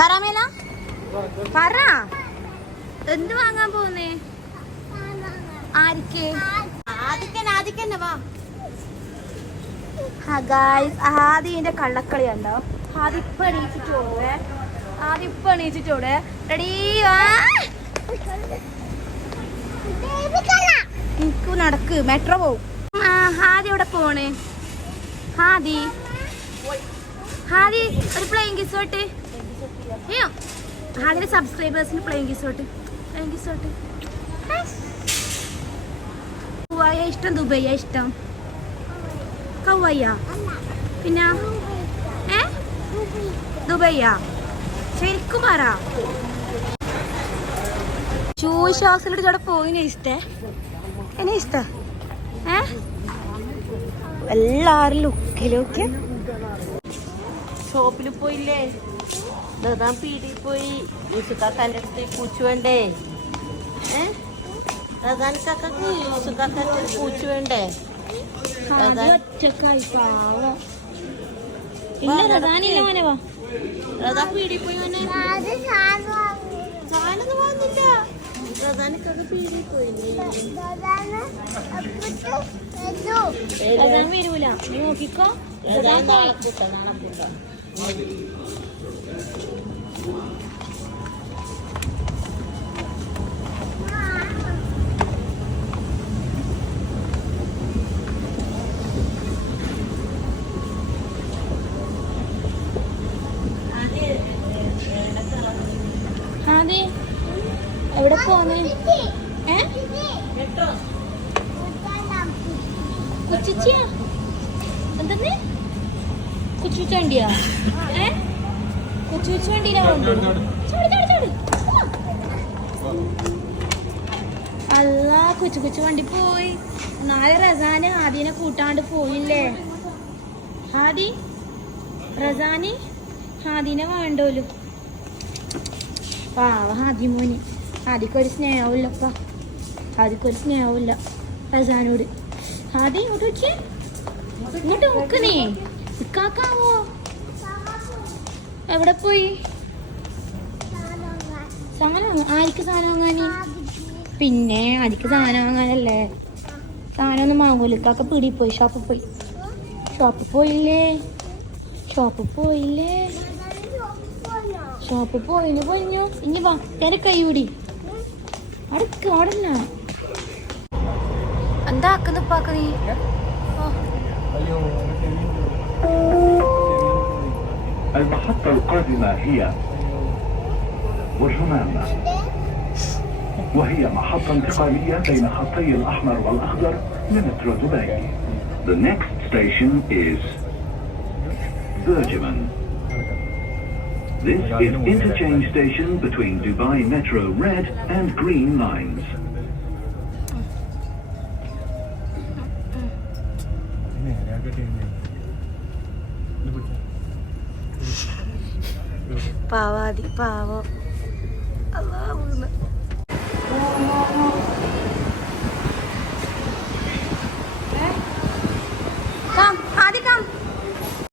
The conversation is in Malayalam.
കറാമേല പറ, എന്ത് വാങ്ങാൻ പോകുന്നേ? ആദിക്കന്നെ വാ. ആദിന്റെ കള്ളക്കളി ഉണ്ടോ? ആദിപ്പ എണീച്ചിട്ടോടെ റെഡി എനിക്ക് നടക്ക്, മെട്രോ പോവും. ഹാദി എവിടെ പോണേ? ഹാദി ഒരു പ്ലെയിങ് കിസ് തൊട്ട്. ഹാദിന്റെ സബ്സ്ക്രൈബേഴ്സിന് പ്ലെയിങ് കിസ് തൊട്ട്. കൗവായ ഇഷ്ടം ദുബൈയ ഇഷ്ടം? കൗവയ്യ പിന്നെ ദുബൈയ ശരിക്കും പറ. ശ്വാസിലിട്ട് ചോടെ പോയിനെ ഇഷ്ടേ? എന്നെ ഇഷ്ട എല്ലാരും ലുക്കിലൊക്കെ. ഷോപ്പിൽ പോയില്ലേ? പീടിയിൽ പോയി. യൂസുക്കാക്കാൻ്റെ അടുത്ത് പൂച്ചു വേണ്ടേ? റസാനിക്കാക്ക് യൂസുക്കാക്കാൻ്റെ അടുത്ത് പൂച്ചു വേണ്ടേ? റസാ പീടിയിൽ പോയി വന്നെ. സാധനം വന്നില്ല. റസാനിക്കാക്ക് പീടിയിൽ പോയി. വരൂല, നീ നോക്കിക്കോ. അതെ എവിടെ പോന്നേ? കുച്ചിച്ചിയാ എന്തെന്ന്? കുച്ചുവണ്ടിയാ? കുച്ചുവണ്ടിയിലാ കൊണ്ടു. അല്ല, കുച്ചു വണ്ടി പോയി. നാളെ റസാന് ആദിനെ കൂട്ടാണ്ട് പോയില്ലേ? ഹാദി റസാന് ഹാദിനെ വേണ്ടോലു. പാവ ഹാദി മോന്. ഹാദിക്കൊരു സ്നേഹമില്ലപ്പ. ഹാദിക്കൊരു സ്നേഹമില്ല റസാനോട്. ഹാദി ഇങ്ങോട്ട് വെച്ചേ, ഇങ്ങോട്ട് നോക്ക്. നീ ഇക്കാക്കാവോ? എവിടെ പോയി? സാധനം ആർക്ക് സാധനം വാങ്ങാന്? പിന്നെ ആർക്ക് സാധനം വാങ്ങാനല്ലേ? സാധനം ഒന്നും വാങ്ങൂല. ഇക്കാക്ക പീടിയിൽ പോയി. ഷോപ്പിൽ പോയില്ലേ? ഷോപ്പിൽ പോയിന് പോയിഞ്ഞോ. ഇനി വാ, കൈവിടി അടുക്ക്. ഓടല്ല എന്താക്കുന്ന പാക്ക നീ? المحطة القادمة هي وجمانة، وهي محطة انتقالية بين خطي الأحمر والأخضر لمترو دبي. The next station is Bergman. This is interchange station between Dubai Metro Red and Green lines. പാവാതി പാവം. കം ആദ്യം കം.